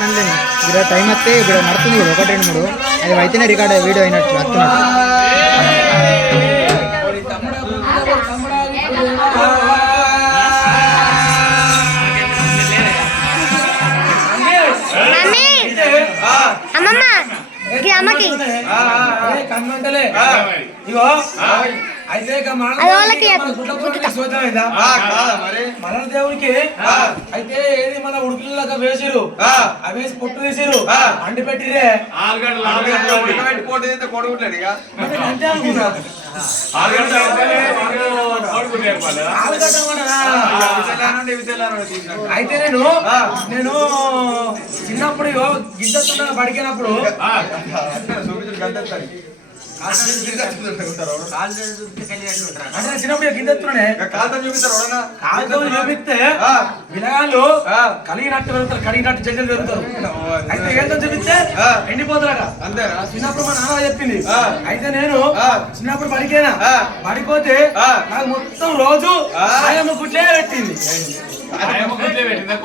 ఇక్కడ టైం వస్తే ఇక్కడ నడుతుంది కూడా 1, 2, 3 అది అయితేనే రికార్డ్ వీడియో అయినట్టు వస్తున్నాడు. అయితే మరణ దేవునికి అయితే ఏది మన ఉడుకులాగా వేసిరు అవేసి పొట్టు తీసిరు అండి పెట్టిరే అంతే అనుకున్నా అయితే నేను చిన్నప్పుడు గిద్దతున్నా పడికినప్పుడు చిన్నప్పుడు గిద్దెత్తున్నానే చూపిస్తే విలగాళ్ళు కలిగినట్టు పెరుగుతారు కడిగినట్టు జగ్గలు పెరుగుతారు. అయితే ఏంటో చూపిస్తే ఎండిపోతారట. చిన్నప్పుడు మా నాన్న చెప్పింది. అయితే నేను చిన్నప్పుడు పడికేనా పడిపోతే నాకు మొత్తం రోజు ఆయమ్మ గుడ్లే పెట్టింది. ఆయమ్మ గుడ్లు పెట్టింది నాకు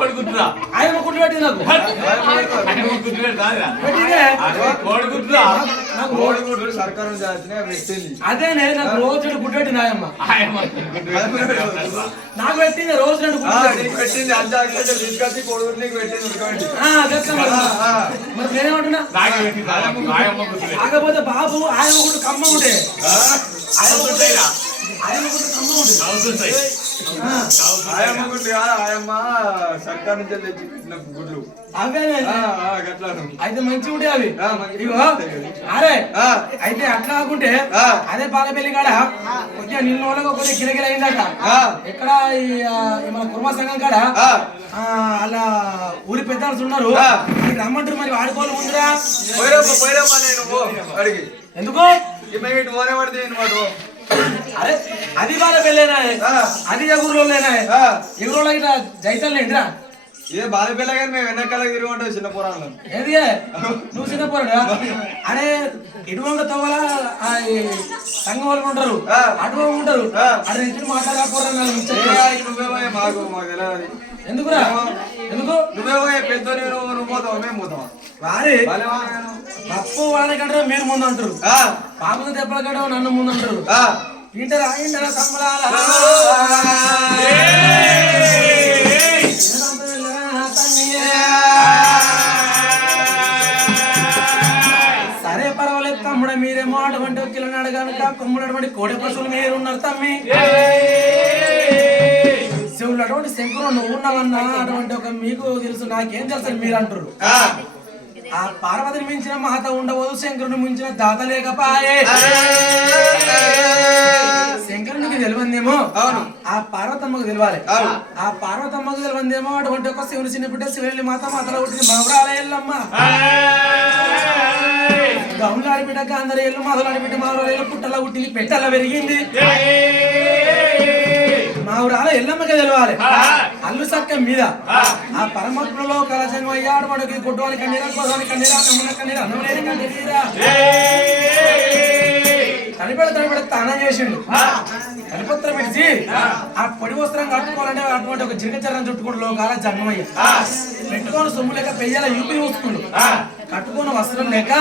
అదే నాకు రోజు గుడ్డు పెట్టింది ఆయమ్మ నాకు పెట్టింది రోజు 2 గుడ్లు పెట్టింది. మరి నేనేమంటున్నా కాకపోతే బాబు ఆయమ్మ గుడ్డు కమ్మ ఉంటే ఆయమ్మ గుడ్డు కమ్మ ఉంటే సర్కార్ నుంచి తెచ్చి గుడ్లు అవే అయితే మంచిగా ఉంటాయి అవి. ఇగో అరే అయితే అట్లా కాకుంటే అదే పాలపల్లి కాడ కొద్దిగా నీళ్ళ వాళ్ళకి కొద్దిగా గిరగిర అయిందట. ఎక్కడ మన కుర్మ సంఘం కాడ అలా ఊరి పెద్దలు ఉన్నారు రమ్మంటారు. మరి వాడుకోవాలి ముందురా ఎందుకు అరే అది వాళ్ళ పెళ్ళేనా అది ఎగురులోనేనా ఎగురులో ఇట్లా జైతల్ ఏంటిరా ఇదే బాధ పిల్ల కానీ మేము వెనకాల తిరిగి ఉంటాం చిన్న పోరాళ్ళు. ఏది నువ్వు చిన్న పోరాడు అరే ఇటువంటి తవ్వాల సంఘం వాళ్ళు ఉంటారు అటు ఉంటారు అటు నుంచి మాట్లాడకపోరా మాకు మాకు తెలియదు. ఎందుకురా ఎందుకు నువ్వే పెద్ద నువ్వు పోతావా మేము పోతావా వారి పప్పు వాళ్ళకంటారు మీరు ముందు అంటారు పాప దెబ్బల కడ నన్ను ముందు అంటారు. ఇంటరా ఇంటరా సంబరాల సరే పర్వాలేదు తమ్ముడ మీరేమో అటువంటి కిలోనాడు కనుక కొమ్ముడు అటువంటి కోడి పశువులు మీరున్నారు తమ్మి శివులు అటువంటి శంకులు నువ్వు ఉన్నావన్నా అటువంటి ఒక మీకు తెలుసు నాకేం తెలుసు మీరు అంటారు. ఆ పార్వతిని మించిన మాత ఉండవదు శంకరుని మించిన దాత లేకపాయే. శంకరునికి తెలివందేమో ఆ పార్వతమ్మకు తెలియాలి. ఆ పార్వతమ్మకు తెలివందేమో అటువంటి ఒక శివుని చిన్న బిడ్డ శివుని మాత మాతలో పుట్టిన మామరాలమ్మ గౌన్లు ఆడిపిడ్డ అందరు ఏళ్ళు మొదలు ఆడిపిట్ట మామూలు పుట్టలా పుట్టింది పెట్టలా పెరిగింది. మా ఊరాల ఎల్లమ్మకి తెలవాలి అల్లు సక్కం మీద ఆ పరమాత్మలో కలశంగా అయ్యాడు వాడికి కొట్టువాని కన్నీరా కోదాని కన్నీరా నమ్మున కన్నీరా అన్నమలేని కన్నీరా తడిపెడ తానం చేసిండు. తడిపత్రం విడిచి ఆ పొడి వస్త్రం కట్టుకోవాలంటే అటువంటి ఒక జిరగచరం చుట్టుకోడు లోకాల జన్మయ్య పెట్టుకోని సొమ్ము లేక పెయ్యాల యూపీ చూసుకుండు కట్టుకోని వస్త్రం లేక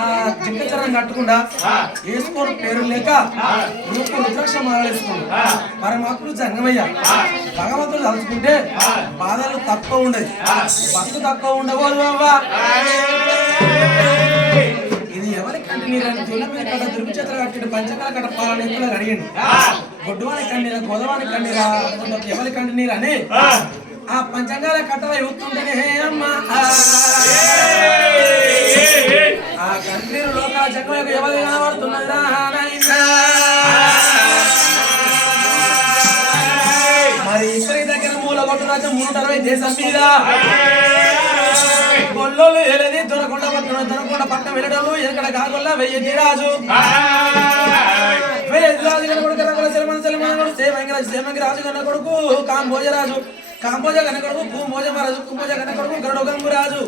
ఆ జింకచరం కట్టకుండా వేసుకోని పేరు లేక రూపు రుద్రాక్ష మాలేసుకుండు. పరమాత్ముడు జంగమయ్య భగవంతుడు తలుచుకుంటే బాధలు తక్కువ ఉండదు బతుకు తక్కువ ఉండబోదు అవ్వా. ఇది ఎవరికంటే నీరు తుల మీద కట్ట దుర్మి చేతులు కట్టి పంచకాల కట్ట పాలని ఎత్తులు అడిగింది. గొడ్డువాని కన్నీరా గోదవాని కన్నీరా ఎవరికంటే నీరు అని ఆ పంచంగాల కట్టల యూతుంటేనే అమ్మా ఆ కన్నీరు లోకాల జగం ఎవరి కనబడుతున్నదిరా మరి ఇక్కడి దగ్గర మూల కొట్టు రాజ్యం 360 దేశం మీద గొల్లోళ్ళు ఏలేది దొరకొండ పట్టణం వెళ్ళడం ఎక్కడ కాగొల్ల వెయ్యి రాజు సేమంగి రాజు కన్న కొడుకు కాంబోజరాజు కాంబోజ కన్న కొడుకు భూమోజ మహారాజు కుంభోజ కన్న కొడుకు గరుడు గంగురాజు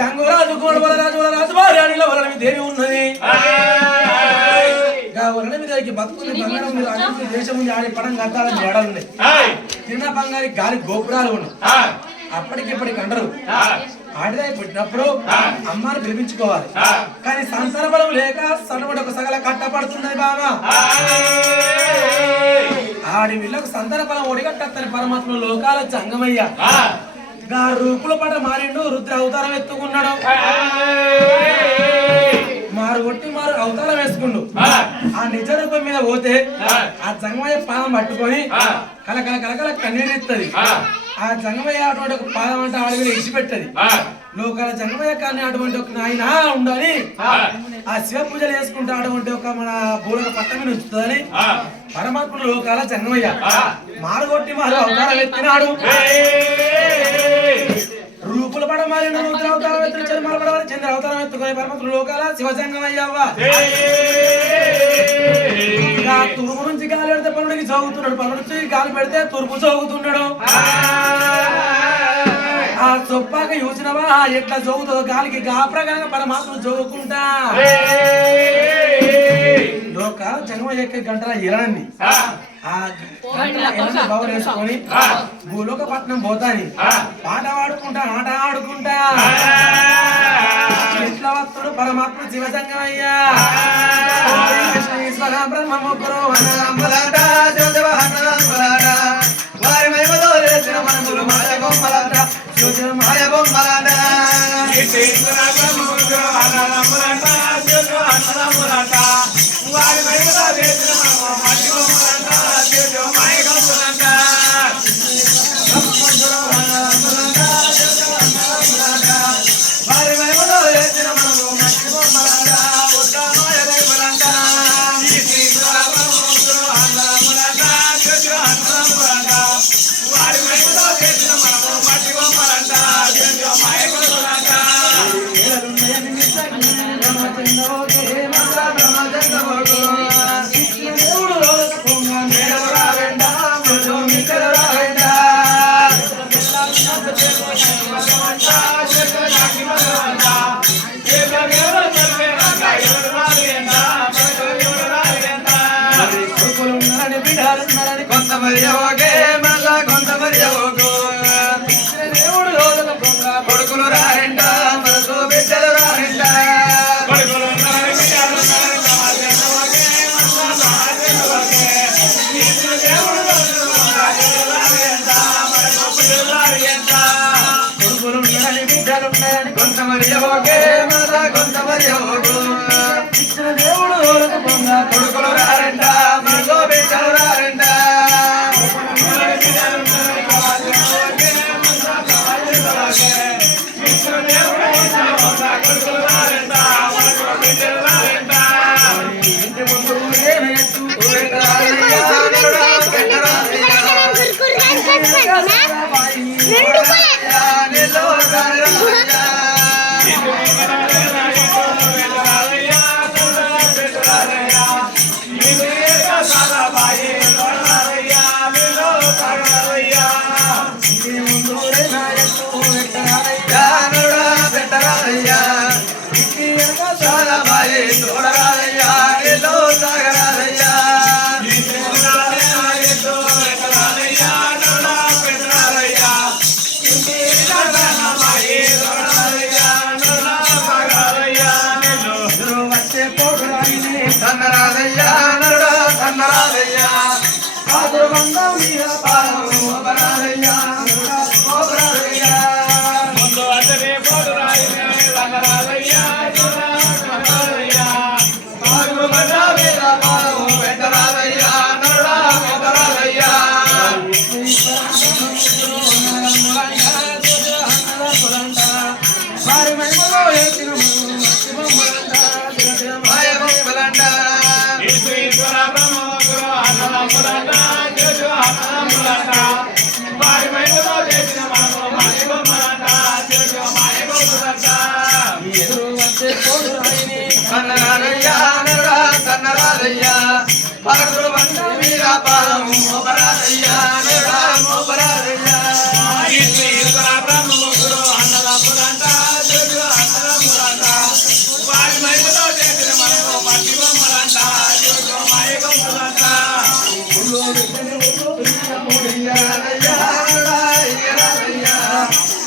గంగురాజు గోడవలరాజు రాజు వారి అడిలో వలని దేవి ఉన్నది. వరణ మీద బతుకుంది బంగారం మీద దేశం ఉంది ఆడే పడం కట్టాలని జడాలున్నాయి. తిన్న బంగారి గాలి గోపురాలు ఉన్నాయి. అప్పటికిప్పటికి అంటారు ఆడిదాయి పుట్టినప్పుడు అమ్మాని పిలిపించుకోవాలి కానీ సంతాన బలం లేక సడబడి ఒక సగల కట్టపడుతున్నది బాబా ఆడి వీళ్ళకు సంతాన బలం ఒడిగట్టని పరమాత్మ లోకాల జంగమయ్య గా రూపుల పట మారిండు రుద్ర అవతారం ఎత్తుకున్నాడు మారు కొట్టి మారు అవతారం వేసుకుండు ఆ నిజ రూపం మీద పోతే ఆ జంగమయ్య పాదం పట్టుకొని కలకల కలకల కన్నీరిస్తుంది ఆ జంగమయ్య అటువంటి ఒక పాదం అంటే ఆడి మీద ఇచ్చిపెట్టది లోకాల జంగమయ్య కానీ అటువంటి ఒక నాయన ఉండాలి ఆ శివ పూజలు చేసుకుంటే అటువంటి ఒక మన బూడక పట్ట మీద ఉంచుతుందని పరమాత్ముడు లోకాల జంగమయ్య మారు కొట్టి మారు అవతారం ఎత్తినాడు రూపుల పడ మారిన రుద్ర అవతారం ఎత్తున చర్మల పడవాలి చంద్ర అవతారం ఎత్తుకొని పరమాత్ముడు లోకాల శివజంగమయ్యవ్వ తూర్పు నుంచి గాలి పెడితే పనుడికి చదువుతున్నాడు పనుడు నుంచి గాలి పెడితే తూర్పు చదువుతున్నాడు ఆ చొప్పాక చూసినవా ఎట్లా చదువుతుందో గాలికి గాప్రగా పరమాత్మ చదువుకుంటా లోకాల జంగమయ్య గంటల ఎలాంది ఆ బాబు వేసుకొని భూలోక పట్నం పోతాని పాట పాడుకుంటా ఆట ఆడుకుంటా ఎట్లా వస్తుడు పరమాత్మ శివజంగమయ్యా ఈశ్వర బ్రహ్మ ముగ్గురు వారి మహిమతో చేసిన మనములు మాయ బొమ్మలాట మాయ బొమ్మలాట వారి మహిమతో చేసిన వారి మహిమతో చేసిన మనము మట్టి బొమ్మలాట కొంతమంది మళ్ళా కొంతమంది దేవుడు కొడుకులు రాయంట మనకు బిడ్డలు రాయంట కొడుకులు బిడ్డలు ఉన్నాయని కొంతమంది మళ్ళా కొంతమంది ఇచ్చిన దేవుడు కొడుకులు రారంట మనకు బిడ్డలు రారంట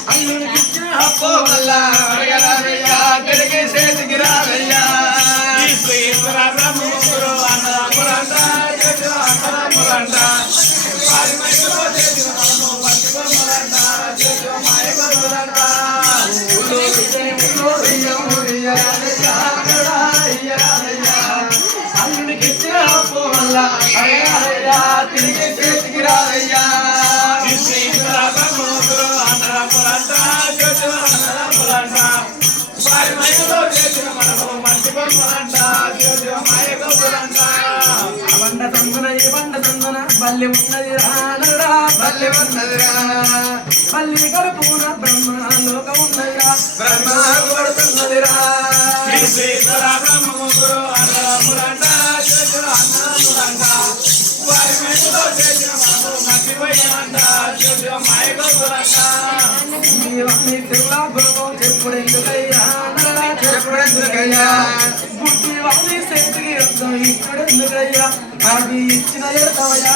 అల్లుడికి ఇచ్చిన అప్పో వల్ల అడగరాదయ్యా తిరిగి చేతికి రాదయ్యా అల్లుడికి ఇచ్చిన అప్పు వల్ల అడగరాదయ్యా తిరిగి చేతికి రాదయ్యా బండ తందున ఈ బండ తందున బల్లి ఉన్నది రానరా మళ్ళీ ఉన్నదిరా బల్లి కడుపున బ్రహ్మ లోకం ఉన్నదిరా బ్రహ్మ కొడుతున్నదిరా తిరులా గోపం చెప్పుడెందుకయ్యా ఎప్పుడెందుకయ్యా బుద్ధి వాళ్ళని శక్తికి ఇప్పుడెందుకయ్యా అది ఇచ్చిన ఎడతవయ్యా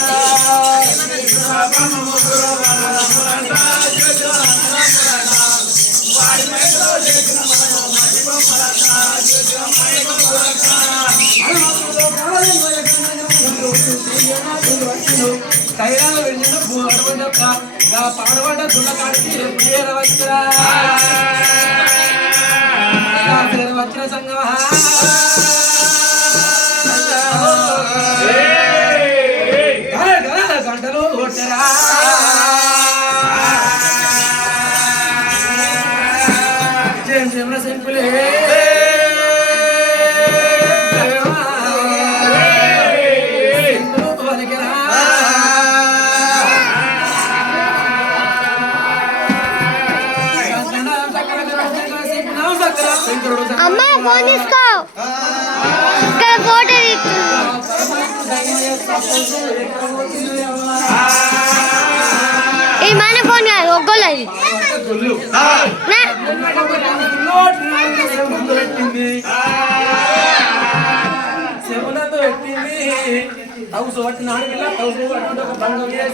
కైరాలు వెళ్ళిన పాడబడ్డ దున్నకాడికి వచ్చిన సంగమా గంటలు కొట్టరా జయం సింపులే అమ్మా ఫోన్ తీసుకో ఇక్కడ ఫోటో ఇది మన ఫోన్ కాదు ఒగ్గోళ్ళది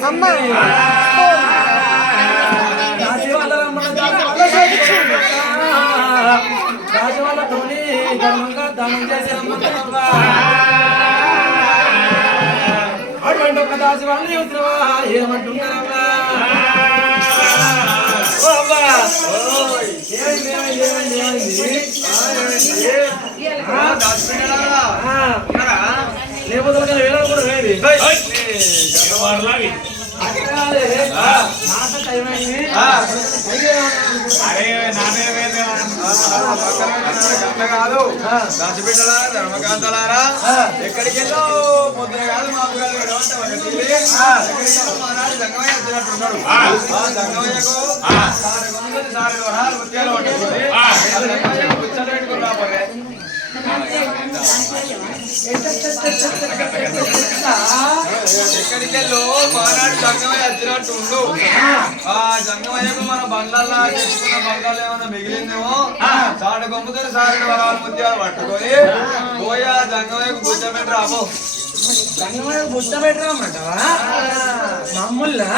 అమ్మా రాజవాళ్ళతోని ధర్మంగా దానం చేసే అటువంటి ఒక దాసి వాళ్ళు చెబుతున్నావా ఏమంటున్నారమ్మా లేకపోతే వేరే కూడా వేది కాదు దాచిపెట్టలా ధర్మకాంతలారా ఎక్కడికి వెళ్ళో పొద్దున కాదు మాకు కాదు మానాడు జంగమయ్య వచ్చినట్టున్నాడు ఆ జంగమయ్యకు సారి వరాలు ముత్యాలు పట్టుకుంది ముచ్చట పెట్టుకుని రాబోయే ఎక్కడికి వెళ్ళో మానాడు జంగమయ్య వచ్చినట్టు ఉండు ఆ జంగమయ్యకు మన బండ్లల్లా చేసుకున్న బండ్లలో ఏమన్నా మిగిలిందేమో చాటు కొమ్ముకొని సారి వరాలు ముత్యాలు పట్టుకొని పోయా జంగమయ్యకు కూర్చోబెట్టి రాబో బుట్ట పెట్టరామంటావా మమ్ముల్లా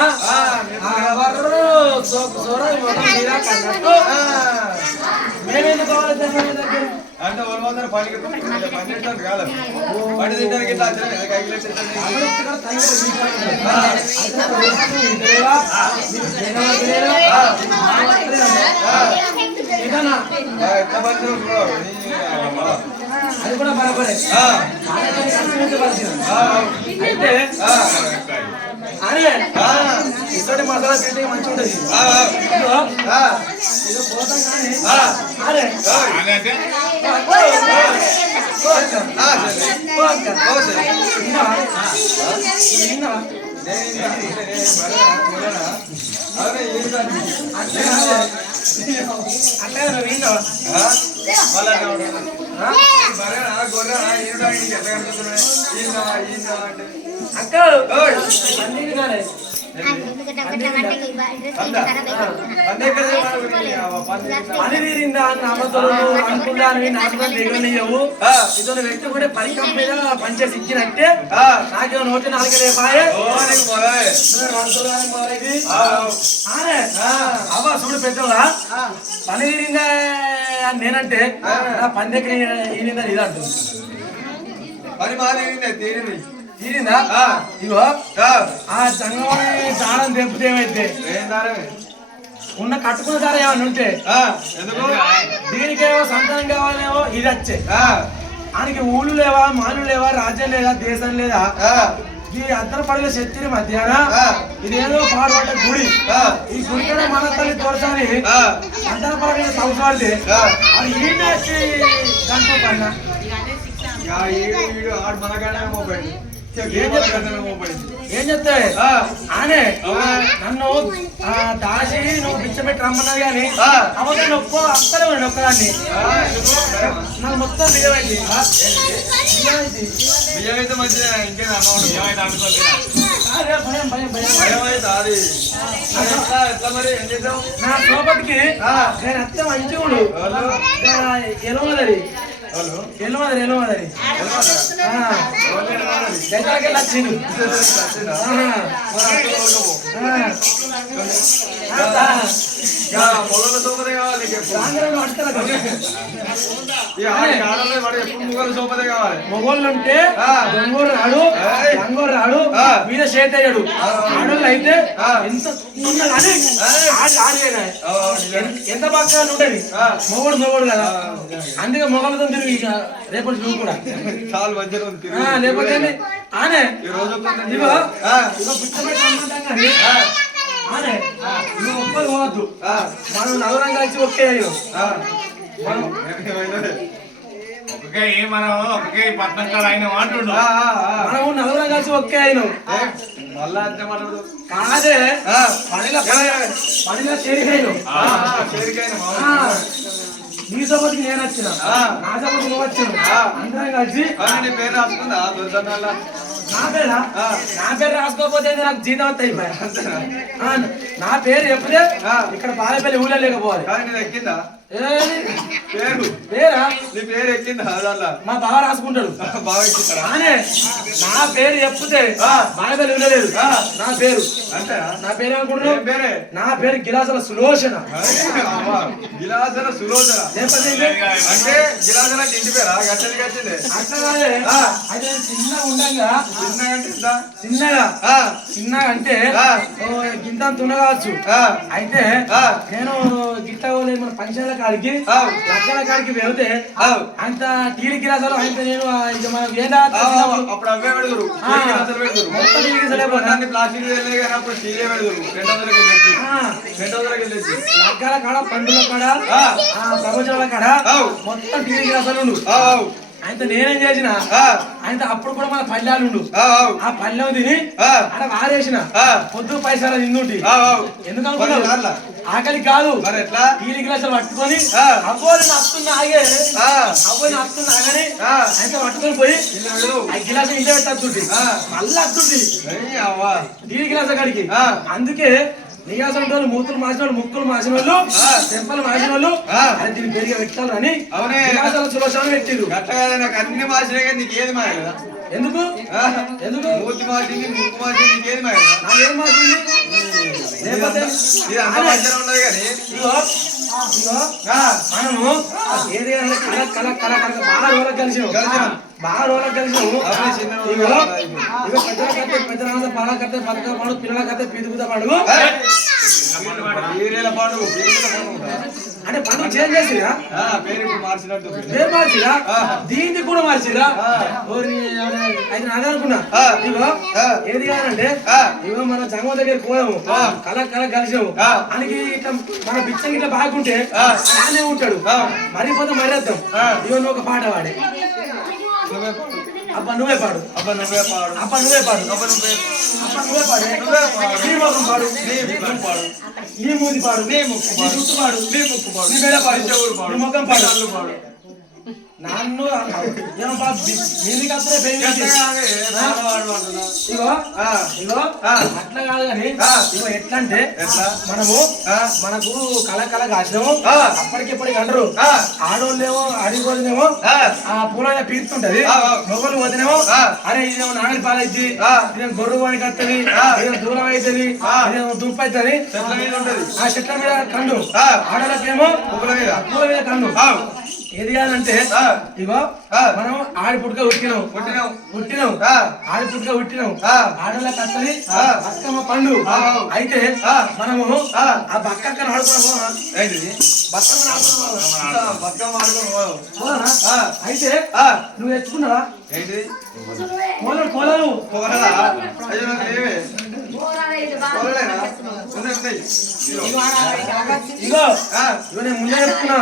మేమేందుకు కావాలి దగ్గర అంటే వాళ్ళు మాత్రం పనికి పన్నెండు కాదు పని తింటానికి ఇట్లా అది కూడా బరాబరే అయితే అరే ఇతడి మసాలా తింటే మంచిగా ఉంటుంది ఇది పోతాం కానీ అరే అట్లా అక్క పని తీరిందా అని అమ్మతోడు అనుకున్నాను నాశనం దిగనియవు ఇతను వ్యక్తి కూడా పని కంపెనీలో పనిచేసి ఇచ్చినట్టే నాకేమో నోటి నాలుగలే పాయే అవ్వ చూడు పెద్దోళ్ళ పని తీరిందా అని నేనంటే నా పని దగ్గర ఈనిందా ఇది అంటుంది పని బాగా తీరింది తీరిందా ఇగో ఆ జంగమని దారం తెంపితే ఏమైతే ఉన్న కట్టుకున్న దారం ఏమన్నా ఉంటే ఎందుకు దీనికేమో సంతానం కావాలేమో ఇది వచ్చే ఆయనకి ఊళ్ళు లేవా మాలు లేవా రాజ్యం లేదా దేశం లేదా ఈ అద్దరు పడిన శక్తిని మధ్యాహ్న ఇదేదో పాడుపడ్డ గుడి ఈ గుడి కూడా మన తల్లి తోడసారి అద్దరు పడిన సంవత్సరాలు అది ఈ దాంట్లో పడిన ఏం చెప్తాయి ఆనే నన్ను దాసి నువ్వు బిచ్చమెట్టి రమ్మన్నది కానీ అవగా నొక్కో అక్కడే ఉండి ఒక్కదాన్ని నాకు మొత్తం బియ్యమైంది బియ్యమైతే మంచిదే ఇంకేం భయం భయం భయం ఎట్లా మరి ఏం చేద్దాం నా సోపతికి నేను అత్త మంచిగుడు ఎలవదరి ఎలవదరి దగ్గరకెళ్ళి వచ్చిండు మొగల సోపదే కావాలి ఎప్పుడు సోపదే కావాలి మొగోళ్ళుంటే దొంగోడు రాడు దొంగోడు రాడు మీద చేతయ్యాడు ఆడోళ్ళు అయితే ఎంత కానీ ఎంత బాగా ఉంటది మొగోడు కదా అందుకే మొగలతో తిరిగి రేపటి నువ్వు కూడా చాలు మధ్యలో లేకపోతే ఆనే రోజు ఇగో పుచ్చబెట్టి ఆనే నువ్వు ఒక్కరు పోవద్దు మనం నలుగురం కలిసి ఒకే అయ్యో మనము నలుగురం కలిసి ఒకే అయినాం మళ్ళా అంతే మాట్లాడదు కాదే పనిలో చేరికైనా నీ సభకి నేను వచ్చిన నా సభకి నువ్వు వచ్చిన అందరం కలిసి నీ పేరు రాసుకుందా దొరకనల్ల నా పేరు రాసుకోకపోతే నాకు జీతం వస్తాయి నా పేరు ఎప్పుడే ఇక్కడ బాలపల్లి ఊళ్ళో లేకపోవాలి నేను ఎక్కిందా పేరు పేరా నీ పేరు ఎక్కిందా అదల్లా మా బావ రాసుకుంటాడు బాగా ఎక్కిస్తాడా అనే నా పేరు చెప్తే బాలపల్లి ఊళ్ళో లేదు నా పేరు అంటే నా పేరు అనుకుంటున్నావు పేరే నా పేరు గిలాసల సులోచన గిలాసన సులోచన అంటే గిలాసన ఇంటి పేరా గట్టది కట్టింది అట్లా కాదే అయితే చిన్నగా ఉండంగా చిన్నగా అంటే గింత తున్నగావచ్చు అయితే నేను గిట్ట మన పంచాల కాడికి లక్కల కాడికి వెళ్తే అంత టీలి గిలాసాలు అయితే నేను ఇక మనం అప్పుడు అవే పెడతారు మొత్తం ప్లాస్టిక్ అప్పుడు స్టీలే పెడతారు 200 లక్కల కాడ పండుగ కాడ ప్రపంచాల కాడ మొత్తం టీలి గిలాసాలు ఆయన నేనేం చేసిన ఆయన అప్పుడు కూడా మన పల్లెలు ఉండు ఆ పల్లెం తిని అక్కడ వారేసిన పొద్దు పైసలు తిందుంటి ఎందుకు అనుకున్నావు ఆకలి కాదు టీలి గ్లాసులు పట్టుకొని అవ్వని నస్తున్నా ఆగే అవ్వని నస్తున్నా ఆగని ఆయన పట్టుకొని పోయి ఆ గిలాసు ఇంట్లో పెట్టద్దుంటి మళ్ళీ అద్దుంటి టీలి గ్లాస్ అక్కడికి అందుకే నియాసం మూతులు మాసిన వాళ్ళు ముక్కులు మాసిన వాళ్ళు చెంపలు మాసిన వాళ్ళు దీన్ని పెరిగి పెట్టాలి అని సులోచన పెట్టిరు నాకు అన్ని మార్చినా కానీ నీకు ఏది మాయలేదా ఎందుకు ఎందుకు మూతి మార్చింది ముక్కు మార్చింది నీకేది మాయలేదా నాకేం మార్చింది లేకపోతే ఉన్నది కానీ మనము ఏది కల కల కల బాగా రోజులకు కలిసినాం బాగా రోజులకు కలిసినాము పెద్ద బాగా కడితే బతక పాడు పిల్లల కడితే పిదుగుతా పండుగ అంటే పండుగ చేంజ్ చేసిరా పేరు మార్చినట్టు పేరు మార్చిరా దీన్ని కూడా మార్చిరా అయితే నాదే అనుకున్నా ఇగో ఏది కాదంటే ఇగో మన జంగం దగ్గర పోయాము కల కల కలిసాము ఆయనకి ఇట్లా మన బిచ్చం ఇట్లా బాగుంటే ఆయనే ఉంటాడు మరిపోతే మరేద్దాం ఇగో నువ్వు ఒక పాట పాడే అబ్బా నువ్వే పాడు అబ్బా నువ్వే పాడు అబ్బా నువ్వే పాడు అబ్బా నువ్వే నీ ముఖం పాడు నీ మూది పాడు నీ ముక్కు పాడు నీ ముక్కు పాడు నీ మెడ పాడు నీ ముఖం పాడు నన్ను ఏమో మీదికి అప్పుడే పెళ్లి ఇగో ఇగో అట్లా కాదు కానీ ఇగో ఎట్లా అంటే మనము మనకు కళ కాసినాము అప్పటికిప్పటికి అంటారు ఆడోళ్ళేమో అడిగోళ్ళేమో ఆ పూల పీరుతుంటది మొగలు పోతేనేమో అరే ఇదేమో నాగలి పాలైద్ది ఇదేమో గొర్రె వానికి వస్తుంది ఇదేమో దూరం అవుతుంది ఇదేమో దుంపు అవుతుంది ఆ చెట్ల మీద కండు ఆడలకేమో పూల మీద కండు ఏది కాదంటే ఇగో మనం ఆడి పుట్టుక పుట్టినాం ఆడి పుట్టుక పుట్టినాం ఆడల కట్టది బతుకమ్మ పండు అయితే మనము ఆ బక్కక్క ఆడుకున్నాము అయితే నువ్వు తెచ్చుకున్నావా కోలలు ఇగో ఇగో నేను ముందే చెప్తున్నా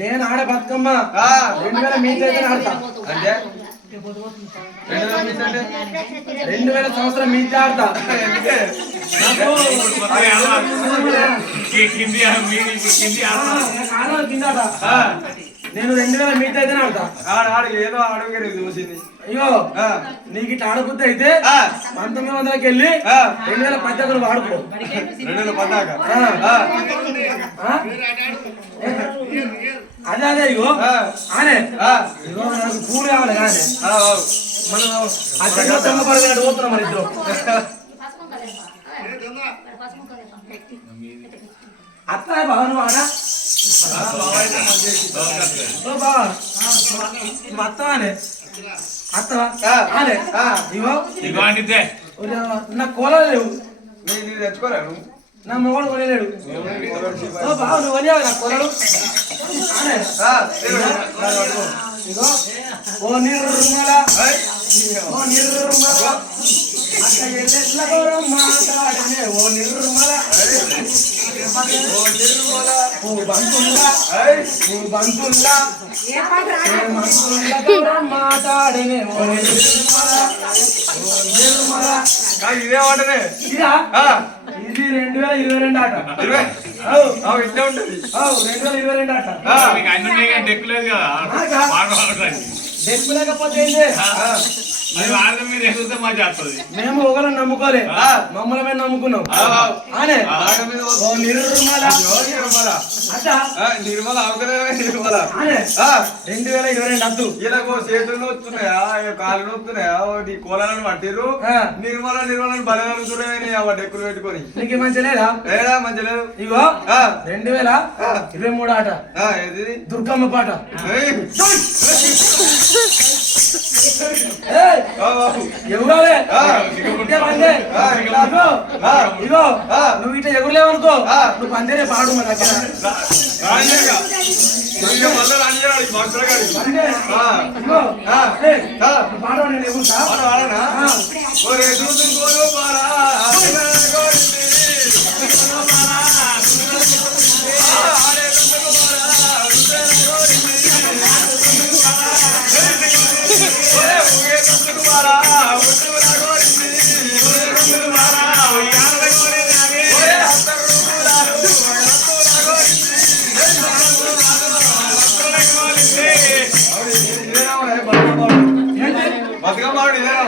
నేను ఆడే బతుకమ్మ 2000 మీటర్ అయితే ఆడతా అంటే 2000 సంవత్సరం మీటర్ ఆడతా నేను 2000 మీటర్ అయితే ఆడతా ఏదో అడుగు చూసింది అయ్యో నీకు ఇట్లా ఆడబుద్ధి అయితే 1900కి వెళ్ళి 2018 వాడుకో 2018 అదే ఇగో ఆనే ఇగో నాకు పూలు కావాలి కానీ మనం ఆ చెట్ల తొమ్మ పడగలడు పోతున్నాం మన ఇద్దరు అత్త బాగా నువ్వు ఆడా బావా నువ్వు అత్తవానే అత్తవా ఆనే ఇగో నా కోలలు లేవు తెచ్చుకోరా నా మొగడు కొనేలేడు బావ నువ్వు కొనేవా నా కోలలు ఇగో ఓ నిర్మల అక్క ఎట్ల గౌరవం మాట్లాడనే ఓ నిర్మల ఓ బంతుల్లా గౌరవం మాట్లాడనే ఓ నిర్మల ఇదే వాటనే ఇదా ఇది 2022 ఆట ఇట్లా ఉంటది 2022 ఆట డెక్కులేదు కదా డెక్కు లేకపోతే మేము ఒకరిని నమ్ముకోలే మమ్మల్ని మేము నమ్ముకున్నాం అనే నిర్మల నిర్మల నిర్మల 2022 అద్దు ఇలా చేతులు నొస్తున్నాయా కాళ్ళు నొస్తున్నాయా నీ కోలాలను పట్టిర్రు నిర్మల నిర్మలని బల కలుగుతున్నాయని డెక్కులు పెట్టుకొని నీకు మంచి లేదా ఏడా మంచి లేదు ఇగో 2023 ఆట ఏది దుర్గమ్మ పాట ఎగురాలే ఇగో నువ్వు ఇట్లా ఎగురలేవనుకో నువ్వు పందేనే పాడు మా దగ్గర పాడు నేను ఎగురుతా బతుకమ్మాడు ఇదేనా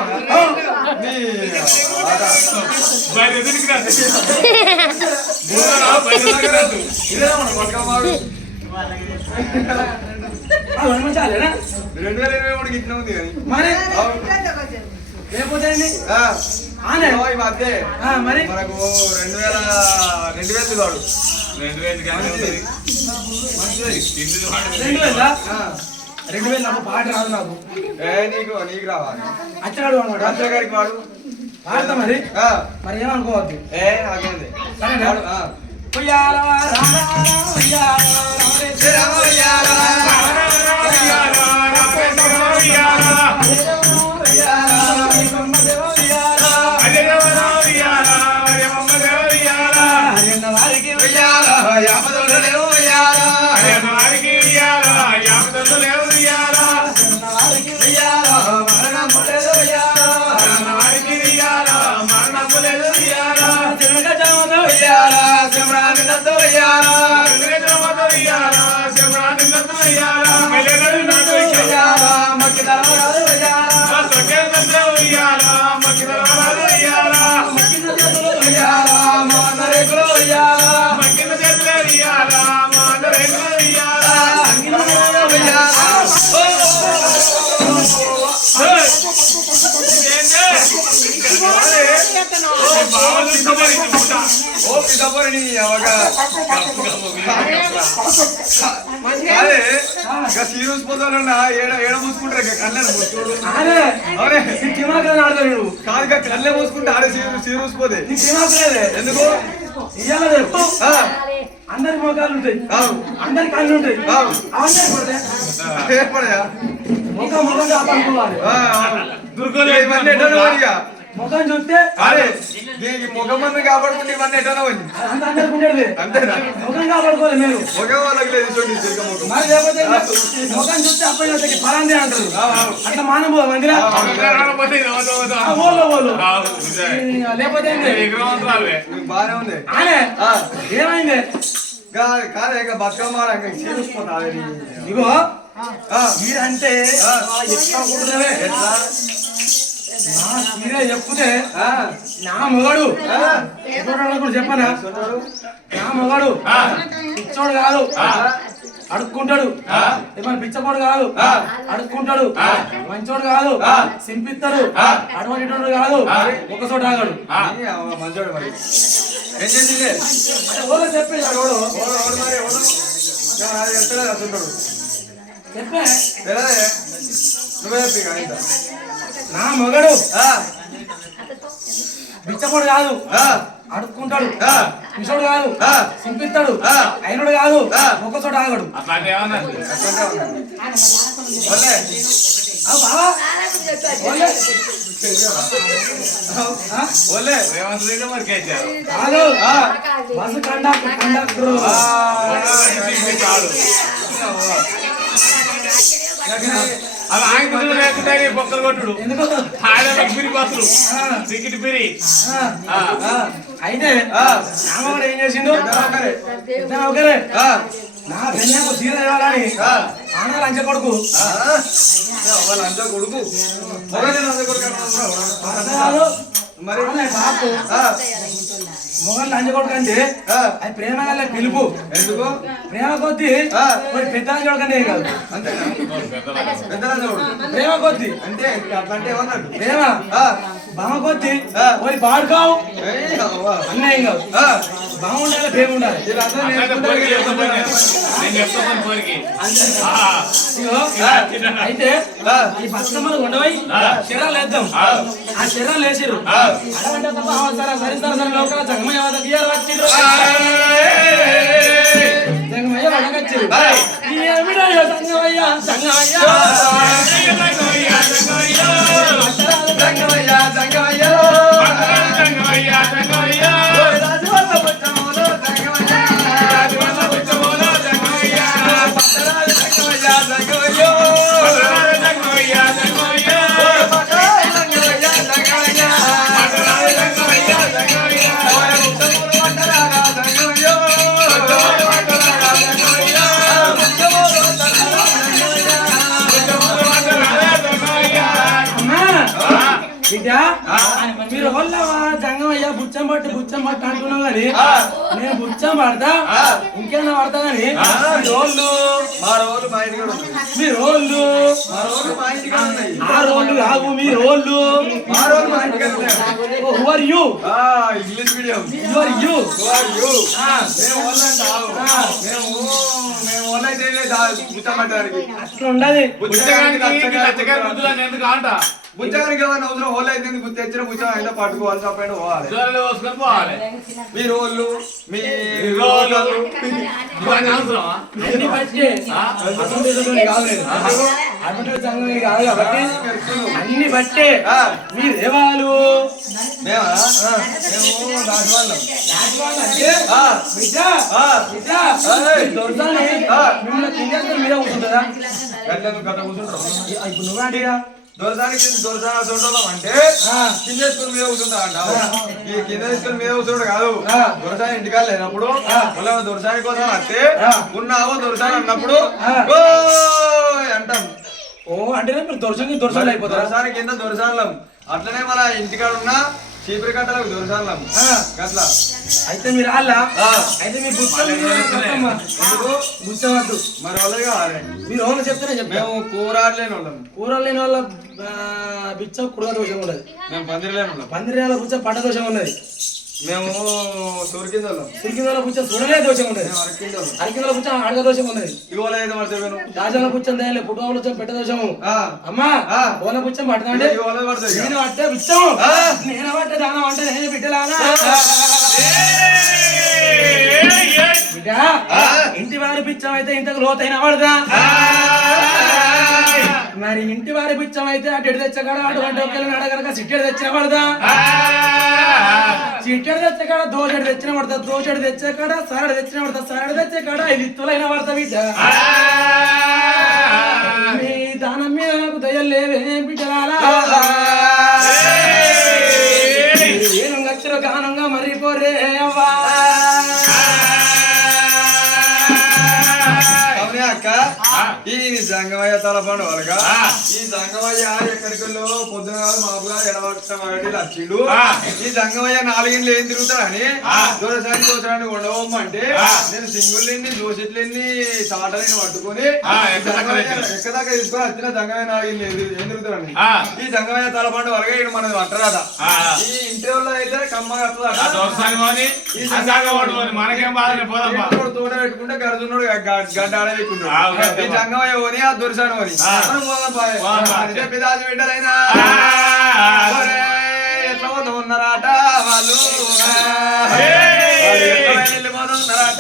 బతుకమ్మాడు 2023 ఇట్లా ఉంది కానీ మరి లేకపోతే ఈ మధ్య మరి మనకు 2000 వాడు 2000 నాకు పాట రాదు నాకు నీకు రావాలి అచ్చగాడు అనమాట అచ్చగారికి వాడు పాడతా మరి మరి ఏమనుకోవద్దు నాకేంది నిన్నతో ఉయ్యాలా మెల్లెగడు నాతో ఉయ్యాలా మక్కి తరవరాదు ఉయ్యాలా సొకేందంటే ఉయ్యాలా మక్కి తరవరాదు ఉయ్యాలా మక్కిన చేతులు ఉయ్యాలా మానరేకులు ఉయ్యాలా మక్కిన చేతులే ఉయ్యాలా మాండరేకులు ఉయ్యాలా అంగిన ఉయ్యాలా ఓ పిదపరి అవగా అదే ఇంకా సీరియస్ పోతానన్నా ఏడ మూసుకుంటారు కళ్ళని మూసుకోడు అరే అవునే నీ దిమాగ్ ఆడతాడు నువ్వు కాదుగా కళ్ళే మూసుకుంటే ఆడే సీరియస్ పోతే నీ దిమాగ్ లేదే ఎందుకు ఇయ్యాల రేపు అందరి మోకాలు ఉంటాయి అందరి కళ్ళు ఉంటాయి అవన్నీ పడతాయి ఏర్పడయా ముఖం కాపాడుకోవాలి ఇవన్నీ ఎటనో ఇక ముఖం చూస్తే అరే దీనికి ముఖమన్ను కాపాడుకుంటే ఇవన్నీ ఎటనో అంత అందరికి ఉండేది అంతేనా ముఖం కాపాడుకోవాలి మీరు ముఖ వాళ్ళకి లేదు చూడండి తిరిగి ముఖం మరి లేకపోతే ముఖం చూస్తే అబ్బాయి వద్దకి పరాంది అంటారు అట్లా మానబో మందిరా ఓలో ఓలో లేకపోతే ఏంది? మీకు బాగానే ఉంది ఆనే ఏమైంది కాదే ఇక బతుకమ్మ చీరుకుపోతా ఇగో మీరంటే ఎట్లా అనుకుంటున్నావే ఎట్లా నా మీరే చెప్తే నా మొగడు కూడా చెప్పనా నా మొగడు పిచ్చోడు కాదు అడుక్కుంటాడు ఏమన్నా పిచ్చపోడు కాదు అడుక్కుంటాడు మంచోడు కాదు సింపిస్తాడు అటువంటి కాదు ఒక చోట ఆగాడు మంచోడు మరి ఏం చేసింది ఓలో చెప్పేది వాడు అసలు చెప్పే నువ్వే చెప్పి ఇంత నా మొగడు బిచ్చపోడు కాదు అడుక్కుంటాడు పిచ్చోడు కాదు సింపిస్తాడు అయినోడు కాదు ఒక చోట ఆగాడు అట్లాంటి ఏమన్నా బావా ఓలే రేవంత్ రెడ్డి మరి కేసీఆర్ కాదు బస్సు కండక్టర్ అలా ఆయన లేకుంటే బొక్కలు కొట్టుడు ఎందుకు ఆయన పిరి బస్సులు టికెట్ పిరి అయితే నామగారు ఏం చేసిండు ఇద్దరు ఒకరే నా పెళ్ళకు సీర ఇవ్వాలని ఆన లంచ కొడుకు వాళ్ళ కొడుకు మరి బాపు మొగలు లంచ కొడుకు అంటే అది ప్రేమ గల పిలుపు ఎందుకు ప్రేమ కొద్ది మరి పెద్ద లంచ కొడుకు ఏం కాదు ప్రేమ కొద్ది అంటే అట్లాంటి ఏమన్నాడు ప్రేమ బామ కొద్ది మరి పాడుకోవు అన్న ఏం కాదు బామ ఉండాలి ప్రేమ ఉండాలి నేను చెప్తాను పోరికి అయితే ఈ బతుకమ్మలు ఉండవై శరాలు వేద్దాం ఆ శరాలు వేసిరు సరే సరే సరే లోకల జగమయ్య వచ్చిండ్రు జగమయ్య వడగచ్చిరు సంగమయ్య సంగమయ్య మీరు జంగమయ్య బుచ్చం పట్టు అంటున్నావు కానీ నేను బుచ్చం పడతా ఇంకేనా పడతా కానీ రోళ్ళు మా రోజు మా ఇంటి కూడా ఉంది మీ రోళ్ళు మా రోజు మా ఇంటి కూడా ఉన్నాయి ఆ రోళ్ళు కాదు మీ రోళ్ళు మా రోజు మా ఇంటి కూడా ఉన్నాయి who are you English medium you are you మేము వాళ్ళంటే మేము వాళ్ళైతే గుర్తపట్టడానికి అట్లా ఉండదు ఎందుకు అంట బుజ్జగానికి ఏమైనా అవసరం హోల్ అయితే తెచ్చిన బుజ్జం అయినా పట్టుకోవాలి తప్పైనా పోవాలి పోసుకొని పోవాలి మీ రోళ్ళు మీ ఇవన్నీ అవసరమా అన్ని బట్టే అటువంటి సంగతి కాదు కాబట్టి అన్ని బట్టే మీ దేవాలు మేము దాటివాళ్ళం మిమ్మల్ని తినేస్తారు మీరే కూర్చుంటారా గట్ల కూర్చుంటారు ఇప్పుడు నువ్వు అడిగా దొరసానికి దొరసాన చూడడం అంటే కింద తీసుకుని మీద కూర్చుంటా అంటావు. ఈ కింద తీసుకుని మీద కూర్చుంటాడు కాదు. దొరసాని ఇంటికాడ లేనప్పుడు మళ్ళీ దొరసాని కోసం వస్తే ఉన్నావో దొరసాని అన్నప్పుడు అంటాం. ఓ అంటే మీరు దొరసాలు అయిపోతారు. దొరసాని కింద దొరసానం అట్లనే మన ఇంటికాడ ఉన్న చీపురి కట్టలకు దొరసానం అట్లా. అయితే మీరు అలా అయితే మీ గుచ్చవద్దు మరి వాళ్ళే కావాలి. మీరు ఓన్లు చెప్తేనే చెప్తాను. మేము కూరాడలేని వాళ్ళం. కూరలు లేని వాళ్ళ బిచ్చ కుడక దోషం ఉన్నది. మేము పందిరిలేని వాళ్ళం. పందిరేళ్ళ బుచ్చ పంట దోషం ఉన్నది. మేము సూరికింద వాళ్ళం. సురికిందల బుచ్చ చూడలే దోషం ఉన్నది. అరకింద వాళ్ళం. అరకిందల బుచ్చ అడగ దోషం ఉన్నది. ఇవాళ ఏదో పడతాను రాజాల బుచ్చం దేలే పుట్టుకోవాలి వచ్చాం పెట్ట దోషము. అమ్మా ఓల బుచ్చం పడతాండి. ఇవాళ పడతాయి. నేను పట్టే బిచ్చం నేను పట్టే దానం అంటే నేను బిడ్డలానా బిడ్డ. ఇంటి వారి పిచ్చం అయితే ఇంతకు లోతైన పడదా. మరి ఇంటి వారి పిచ్చం అయితే అటు తెచ్చగాడ అటువంటి ఒక్కరిని అడగనక సిట్టెడు తెచ్చిన పడదా. చిట్టెడు తెచ్చే కాడ దోషడు తెచ్చిన పడతా. దోషడు తెచ్చే కాడ సరడు తెచ్చిన పడతా. సరడు తెచ్చే కాడ 5 ఇత్తులైన పడతా బిడ్డ. మీ దానం మీద నాకు దయలు లేవే బిడ్డలాలా. ఏను గచ్చరు గానంగా మరిపోరే అవ్వా. అక్క ఈ సంగమయ్య తలపండు వాళ్ళక ఈ సంగమయ్య ఎక్కడికెళ్ళో పొద్దున మాపుగా ఎడవట్టి లక్షలు. ఈ సంగమయ్య 4 ఏళ్ళు ఏం తిరుగుతాడని దోసాని దోసాన్ని ఉండవమ్మంటే నేను సింగుల్ని దోషిట్లన్నీ సాటలని పట్టుకొని ఎక్కదాకా తీసుకొని వచ్చిన సంగమయ్య 4 ఏళ్ళు ఏం తిరుగుతాడని ఈ సంగమయ్య తలపండు వాళ్ళగా ఇటు మనది పట్టరాట. ఈ ఇంటి వాళ్ళు అయితే కమ్మగా మనకేం బాధ తోట పెట్టుకుంటే గడుతున్నాడు గడ్డ ఆడేకుంటాడు. ఈ సంగమయ్య పోని ఆ దొరసాను పోని పిదాజు బిడ్డలైనా ఎట్లా పోతున్నారాట వాళ్ళు వెళ్ళిపోతున్నారాట.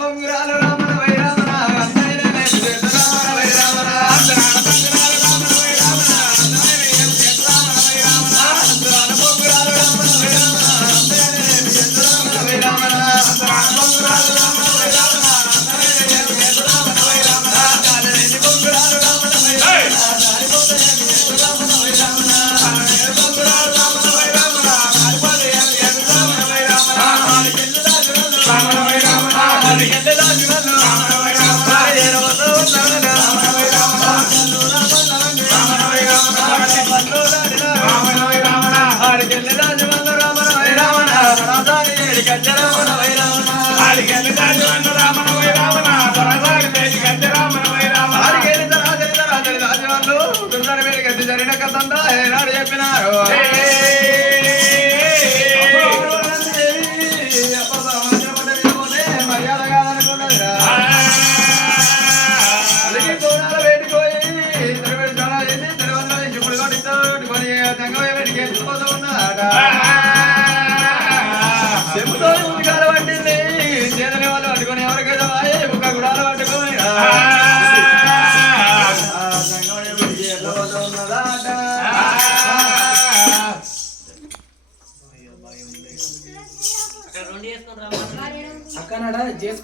బొంగురాలు రామణ వైరామణ చెప్పినారు. మర్యాద కాదనుకున్నదిరా. పెట్టుకోయి ఇప్పుడు కొన్ని సంగమయ్య పెట్టి వెళ్ళిపోతూ ఉన్నాడ. చెబుతో ముందుకాల పట్టింది చేతని వాళ్ళు పట్టుకొని ఎవరికైతే ఒక గుడాలు పట్టుకొని సంగమయ్య పెట్టి వెళ్ళిపోతూ ఉన్నదాట. అక్కనడ చేసుకుని